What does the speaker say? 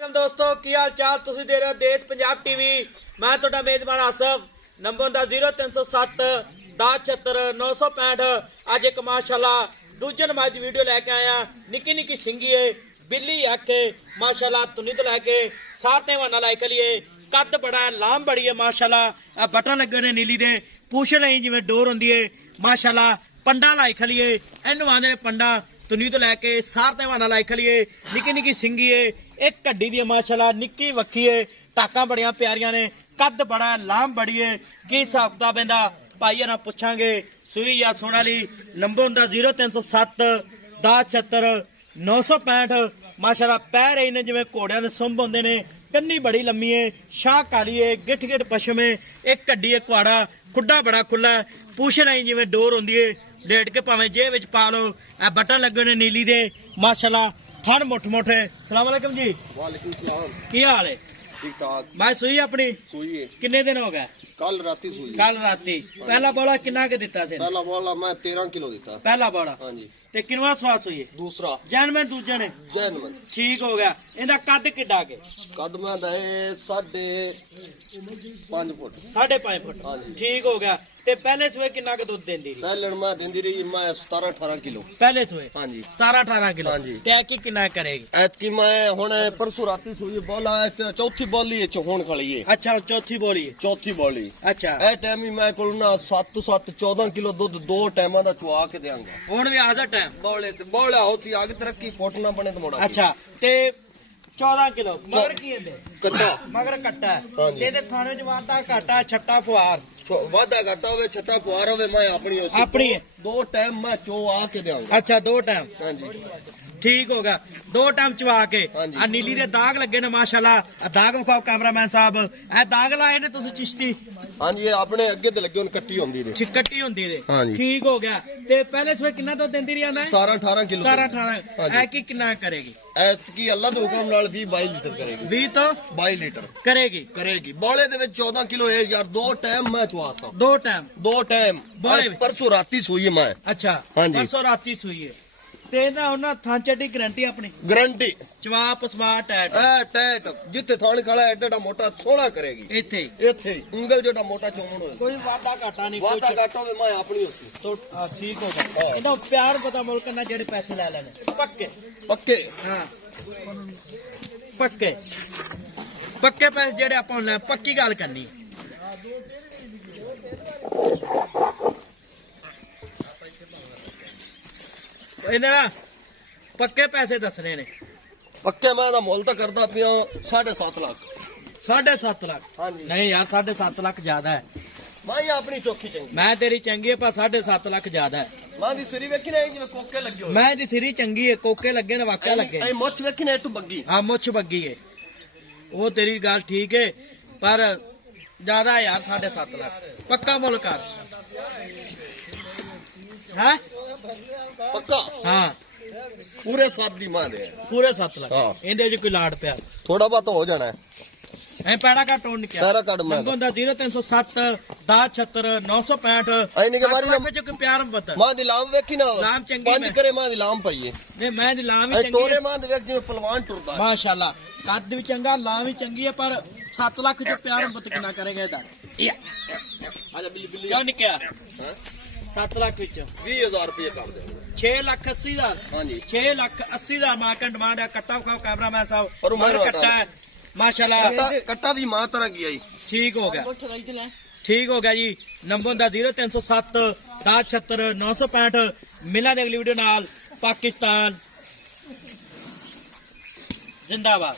दोस्तों की हाल चाल तुसीं दे रहे हो देश पंजाब टीवी। मैं तुहाडा मेजबान आसफ। नंबर दा 0307 1076 965। अज एक माशाल्लाह दूजे नंबर की वीडियो लैके आया। निक्की निक्की सिंगी है, बिल्ली अख है माशाल्लाह, तुनी तो लैके सारते वाना लाइक लिए। कद बड़ा है, लाम बड़ी है माशाल्लाह। बटन लगे ने नीली दे, पूछ नहीं जिवें डोर होंदी है माशाल्लाह। पंडा लाई खलीए, इनू आंदे ने पंडा। तुनी तो लैके सारते वाना लाई खलीए। निक्की निक्की सिंगी है, एक कड्डी दी माशाल्लाह, निक्की वक्की है, टाका बड़ियां प्यारियां ने, कद बड़ा है, लाम बड़ी है। की हिसाब किताब इहदा भाई ना पुछांगे। सूई या सोना ली नंबर हुंदा 0307 1076 965 माशाल्लाह। पैर इन्हें जिवें घोड़ियां दे सुंभ हुंदे ने। कन्नी बड़ी लम्मी है, शाह काली है, गिठ गिठ पशम है, एक कड्डी है कुआड़ा, खुड्डा बड़ा खुला है, पूछ नहीं जिवें डोर होंदी है। लेट के भावें जेब विच पा लो। बटन लगे ने नीली दे माशाल्लाह। थन मुठ मुठ है। सलाम अलैकुम जी। वालेकुम सलाम। की हाल है? ठीक ठाक। मैं सुई अपनी सुई है। किन्ने दिन हो गए? कल राती सुई। कल राती। पहला बोला किन्ना के दिता से? पहला बोला मैं 13 किलो दिता। पहला बोला। हाँ जी। ते किनवा स्वाद सुई है? दूसरा जैन में दूजे ने जैन मन। ठीक हो गया। इहदा कद किड्डा के? कद मैं दे 5.5 फुट। 5.5 फुट। हाँ जी। ठीक हो गया। ते पहले सुए किन्ना के दूध देंदी रही? पहले मैं देंदी रही मैं 17-18 किलो। पहले सुए? हाँ जी। 17-18 किलो। हाँ जी। ते की किन्ना करेगी? ऐतकी मैं हुण परसों राती सुई बोला चौथी बोली होण खड़ी है। अच्छा चौथी बोली है। चौथी बोली। अच्छा ए टाइम ही मैं कोल ना 7-7 14 किलो दूध दो टाइमां दा चुआ के देंगा। हुण भी आजा टाइम बोले होती आगे तरक्की फोट ना बने तो मोड़ा। अच्छा ते 14 किलो मगर की है कच्चा मगर कट्टा है। हाँ जी। ਇਹਦੇ ਥਾਣੇ ਚ ਵਾਧਾ ਘਾਟਾ ਛੱਟਾ ਫੁਆਰ वादा घाटा होवे छठा पुआर होवे मैं अपनी अपनी है। दो टाइम मैं चो आके देंगा। अच्छा दो टाइम। हाँ जी। ठीक होगा। दो टाइम चवा के हाँ जी। आ नीली दे दाग लगे ने माशाल्लाह। दाग विखाओ कैमरामैन साहब। ए दाग लाए ने तुसी चिश्ती? हाँ जी अपने अगे ते लगे कट्टी होंदी ने। कट्टी होंदी दे। हाँ जी। ठीक हो गया। ते पहले सवे किन्ना तो देंदी रही आंदा है? 17-18 किलो। 17-18। हाँ जी। ए की किन्ना करेगी? ऐतकी अल्लाह दे हुक्म नाल 20-22 लीटर करेगी। 20 तो 22 लीटर करेगी। करेगी। बोले दे विच 14 किलो है यार। दो टाइम मैं चवाता। दो टाइम। दो टाइम बोले परसों राती सोई है मैं। अच्छा हाँ जी। परसों राती सुई है। ते ना ਉਹਨਾਂ ਥਾਂ ਚੱਡੀ ਗਰੰਟੀ ਆਪਣੀ गारंटी ਜਵਾਬ ਸਮਾਰਟ ਟੈਟ ए टैट जिथे थान खड़ा है एडा मोटा सोना करेगी। ਇੱਥੇ इथे उंगल जेड़ा मोटा चोमण होए। ਕੋਈ ਵਾਦਾ ਘਾਟਾ ਨਹੀਂ वादा घाटा होवे मैं अपनी होसी। तो ठीक हो गया। ਇਹਦਾ ਪਿਆਰ ਪਤਾ ਮੁਲਕ ਨਾਲ ਜਿਹੜੇ ਪੈਸੇ ਲੈ ਲੈਣੇ ਪੱਕੇ पक्के ਹਾਂ ਪੱਕੇ ਪੱਕੇ ਪੈਸੇ ਜਿਹੜੇ ਆਪਾਂ ਲੈ ਪੱਕੀ ਗੱਲ ਕਰਨੀ। ਇਹਨਾਂ ਨਾ ਪੱਕੇ ਪੈਸੇ ਦੱਸਣੇ ਨੇ। पक्के मैं दा मुल तो करदा पिया 7.5 लाख। 7.5 ਲੱਖ? हाँ जी। नहीं यार 7.5 ਲੱਖ ज्यादा है। मैं ये अपनी चौकी चंगी। मैं तेरी चंगी है पर 7.5 ਲੱਖ ज्यादा है। मां दी सिरी वेखी नहीं जिवें कोके लगे होए। मैं दी सिरी चंगी है, कोके लगे ने वाकया लगे। ऐ मुछ वेखी नहीं तू बग्गी। हाँ मुछ बग्गी है। वो तेरी गल ठीक है पर ज्यादा है यार 7.5 ਲੱਖ। पक्का मुल कर है? पक्का हाँ पूरे 7 दी मां दे। पूरे 7 ਲੱਖ। हाँ। इंदे च कोई लाड़ प्यार थोड़ा बहुत हो जाना है। ऐ पैड़ा का टोन क्या? पैड़ा काट मैं नंबर 0307 1076 965। ऐ नहीं के मारी ना में जो कोई प्यार मत मां दी लाम वेखी ना लाम चंगी पंज में। करे मां दी लाम पई है। नहीं मैं दी लाम ऐ ही चंगी टोरे है मां दे वेख जिवें पहलवान टुरदा है। माशाल्लाह। कद भी चंगा, लाम भी चंगी है पर 7 ਲੱਖ जो प्यार मत कितना करेगा इधर? आजा बिल्ली बिल्ली। क्यों नहीं क्या? हैं 7 ਲੱਖ विच 20000 रुपए कर दे। 6,80,000। हाँ जी। 6,80,000 मार्केट डिमांड है। कट्टा खाओ कैमरामैन साहब। और उमर मगर कट्टा है माशाल्लाह। कट्टा भी मां तरह की आई। ठीक हो गया। ठीक हो गया जी। नंबर दा 0307 1076 965। मिला दे अगली वीडियो नाल। पाकिस्तान जिंदाबाद।